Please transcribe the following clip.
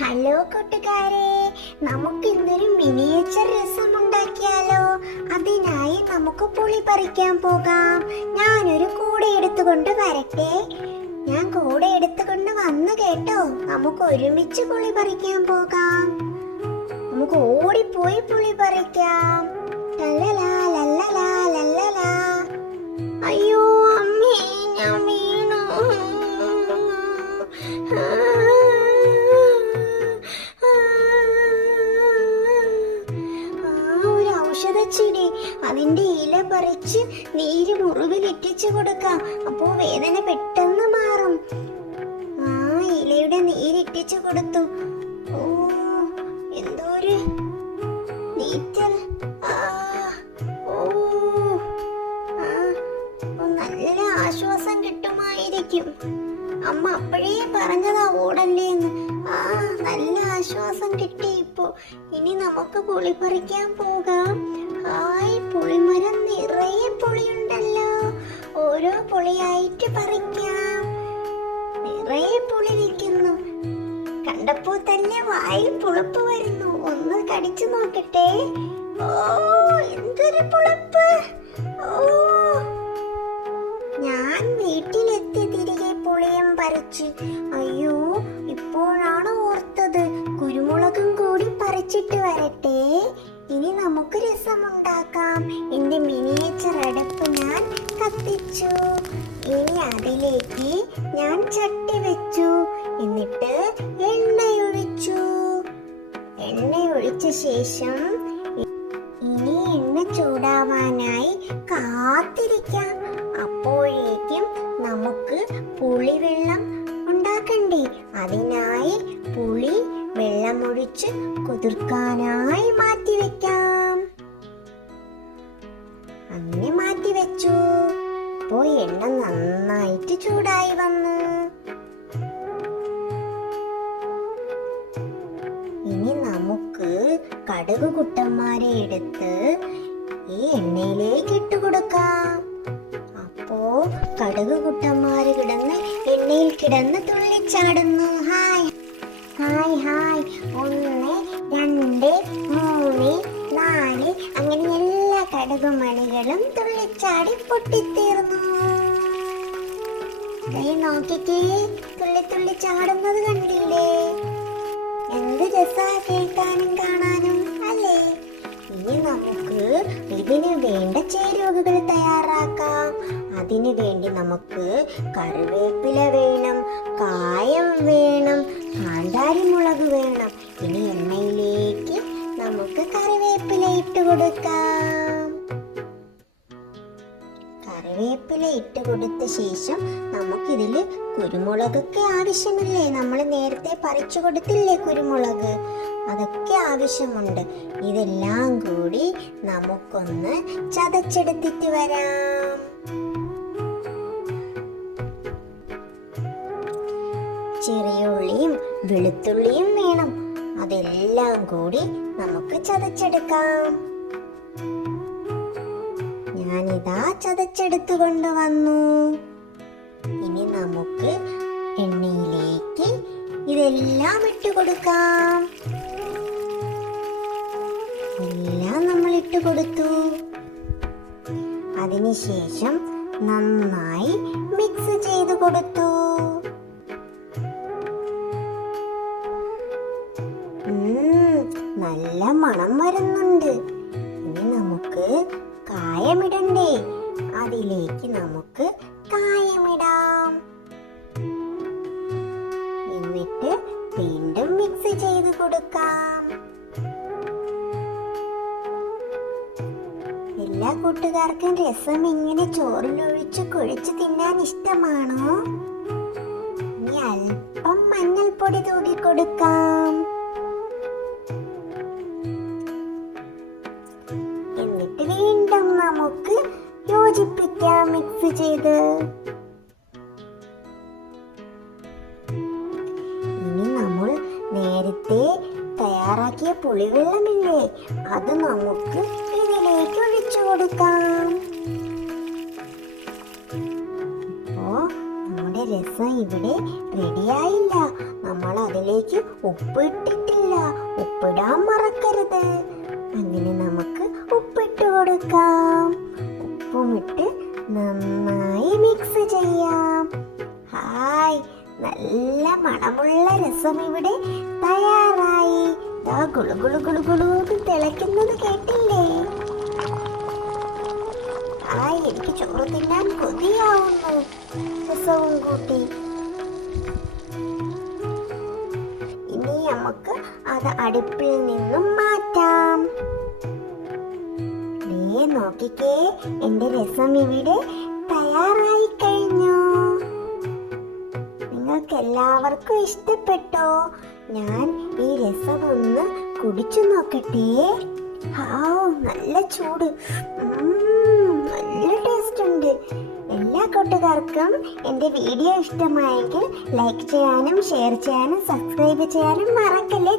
Hello കൂട്ടുകാരെ, നമുക്ക് ഇന്നൊരു മിനിയേച്ചർ രസം ഉണ്ടാക്കിയാലോ? അതിനായി നമുക്ക് പുളി പറിക്കാൻ പോകാം. ഞാനൊരു കൂട എടുത്തുകൊണ്ട് വരട്ടെ. ഞാൻ കൂട എടുത്തുകൊണ്ട് വന്നു കേട്ടോ. നമുക്ക് ഒരുമിച്ച് പുളി പറിക്കാൻ പോകാം. നമുക്ക് ഓടിപ്പോയി പുളി പറിക്കാം. ലല്ലലാ ലല്ലലാ ലല്ലലാ. അയ്യോ അമ്മേ, ഞാൻ വീണു. ചെടി, അതിന്റെ ഇല പറിച്ച് നീര് മുറിവിൽ ഇറ്റിച്ചു കൊടുക്കാം. അപ്പോ വേദന പെട്ടെന്ന് മാറും. ഇലയുടെ നീരിറ്റിച്ചു കൊടുത്തു. ഓ, എന്തോ ഒരു നീറ്റൽ. നല്ല ആശ്വാസം കിട്ടുമായിരിക്കും. അമ്മ അപ്പോഴേ പറഞ്ഞതാ ഓടല്ലേന്ന്. നല്ല ആശ്വാസം കിട്ടി ഇപ്പോ. ഇനി നമുക്ക് പുളി പറിക്കാൻ പോകാം. പുളിമരം നിറയെ പുളിയുണ്ടല്ലോ. ഓരോ പുളിയായിട്ട് പറിക്കാം. നിറയെ പുളി നിൽക്കുന്നു. കണ്ടപ്പോ തന്നെ വായിൽ പുളിപ്പ് വരുന്നു. ഒന്ന് കടിച്ചു നോക്കട്ടെ. ഓ, എന്തൊരു പുളിപ്പ്. ഞാൻ വീട്ടിലെത്തി തിരികെ പുളിയും പറിച്ച്. അയ്യോ, ഇപ്പോഴാണ് ഓർത്തത്. കുരുമുളകും കൂടി പറിച്ചിട്ട് വരട്ടെ. ഇനി നമുക്ക് രസമുണ്ടാക്കാം. എന്റെ മിനിയേച്ചർ അടുപ്പ് ഞാൻ കത്തിച്ചു. ഇനി അതിലേക്ക് ഞാൻ ചട്ടി വെച്ചു. എന്നിട്ട് എണ്ണയൊഴിച്ചു. എണ്ണയൊഴിച്ച ശേഷം ഇനി എണ്ണ ചൂടാവാനായി കാത്തിരിക്കാം. അപ്പോഴേക്കും നമുക്ക് പുളിവെള്ളം ഉണ്ടാക്കണ്ടേ? അതിനായി പുളി വെള്ളമൊഴിച്ച് കുതിർക്കാനായി മാറ്റിവെക്കാം. അങ്ങനെ മാറ്റിവെച്ചു. അപ്പോൾ എണ്ണ നന്നായിട്ട് ചൂടായി വന്നു. ഇനി നമുക്ക് കടുക് കുട്ടന്മാരെ എടുത്ത് ഈ എണ്ണയിലേക്ക് ഇട്ട് കൊടുക്കാം. അപ്പോ കടുക് കുട്ടന്മാര് എണ്ണയിൽ കിടന്ന് തുള്ളിച്ചാടുന്നു. Hi hi hi. 1 2 3 4 അങ്ങനെ എല്ലാ കടുകുമണികളും തുള്ളിച്ചാടി പൊട്ടിത്തീർന്നു. നോക്കിക്കേ, തുള്ളി തുള്ളി ചാടുന്നത് കണ്ടില്ലേ? എന്ത് രസാ കേൾക്കാനും കാണാനും അല്ലേ? ഇനി നമുക്ക് ഇതിന് വേണ്ട ചേരുവകൾ തയ്യാറാക്കാം. അതിനു വേണ്ടി നമുക്ക് കറിവേപ്പില വേണം, കായം വേണം, കാന്താരി മുളക് വേണം. ഇനി എണ്ണയിലേക്ക് നമുക്ക് കറിവേപ്പില ഇട്ട് കൊടുക്കാം. കറിവേപ്പില ഇട്ട് കൊടുത്ത ശേഷം നമുക്കിതില് കുരുമുളകൊക്കെ ആവശ്യമില്ലേ? നമ്മൾ നേരത്തെ പറിച്ചു കൊടുത്തില്ലേ കുരുമുളക്? അതൊക്കെ ആവശ്യമുണ്ട്. ഇതെല്ലാം കൂടി നമുക്കൊന്ന് ചതച്ചെടുത്തിട്ട് വരാം. ചെറിയ ഉള്ളിയും വെളുത്തുള്ളിയും വേണം. അതെല്ലാം കൂടി നമുക്ക് ചതച്ചെടുക്കാം. ഞാനിതാ ചതച്ചെടുത്തു കൊണ്ടുവന്നു. ഇനി നമുക്ക് എണ്ണയിലേക്ക് ഇതെല്ലാം ഇട്ട് കൊടുക്കാം. എല്ലാം നമ്മൾ ഇട്ട് കൊടുത്തു. അതിനുശേഷം നന്നായി മിക്സ് ചെയ്ത് കൊടുത്തു. നല്ല മണം വരുന്നുണ്ട്. ഇനി നമുക്ക് കായമിടണ്ടേ? അതിലേക്ക് നമുക്ക് കായമിടാം. എന്നിട്ട് വീണ്ടും മിക്സ് ചെയ്ത് കൊടുക്കാം. എല്ലാ കൂട്ടുകാർക്കും രസം ഇങ്ങനെ ചോറിലൊഴിച്ച് കുഴച്ച് തിന്നാൻ ഇഷ്ടമാണോ? ഇനി അല്പം മഞ്ഞൾപ്പൊടി തൂക്കി കൊടുക്കാം. എന്നിട്ട് വീണ്ടും നമുക്ക് യോജിപ്പിക്കാം മിക്സ് ചെയ്ത്. ഇനി നമ്മൾ നേരത്തെ തയ്യാറാക്കിയ പുളിവെള്ളമില്ലേ, അത് നമുക്ക് ഇതിലേക്ക് ഒഴിച്ചു കൊടുക്കാം. അപ്പോ നമ്മുടെ രസം ഇവിടെ റെഡിയായില്ല. നമ്മൾ നമ്മൾ അതിലേക്ക് ഉപ്പ് ഇട്ടിട്ടില്ല. ഉപ്പിടാൻ മറക്കരുത്. അങ്ങനെ നമുക്ക് ഉപ്പിട്ട് കൊടുക്കാം. ഉപ്പുമിട്ട് നന്നായി മിക്സ് ചെയ്യാം. ഹായ്, നല്ല മണമുള്ള രസം ഇവിടെ തയ്യാറായി. ദാ ഗുളു ഗുളു ഗുളു ഗുളു തിളയ്ക്കുന്നത് കേട്ടില്ലേ? ഹായ്, എനിക്ക് ചോറ് തിന്നാൻ കൊതിയാവുന്നു രസവും കൂട്ടി. ഇനി നമുക്ക് അത് അടുപ്പിൽ നിന്നും മാറ്റാം. നോക്കിക്കേ, എന്റെ രസം ഇവിടെ തയ്യാറായി കഴിഞ്ഞു. നിങ്ങൾക്ക് എല്ലാവർക്കും ഇഷ്ടപ്പെട്ടോ? ഞാൻ ഈ രസം ഒന്ന് കുടിച്ചു നോക്കട്ടെ. നല്ല ചൂട്, നല്ല ടേസ്റ്റ് ഉണ്ട്. എല്ലാ കൂട്ടുകാർക്കും എൻ്റെ വീഡിയോ ഇഷ്ടമായെങ്കിൽ ലൈക്ക് ചെയ്യാനും ഷെയർ ചെയ്യാനും സബ്സ്ക്രൈബ് ചെയ്യാനും മറക്കല്ലേ.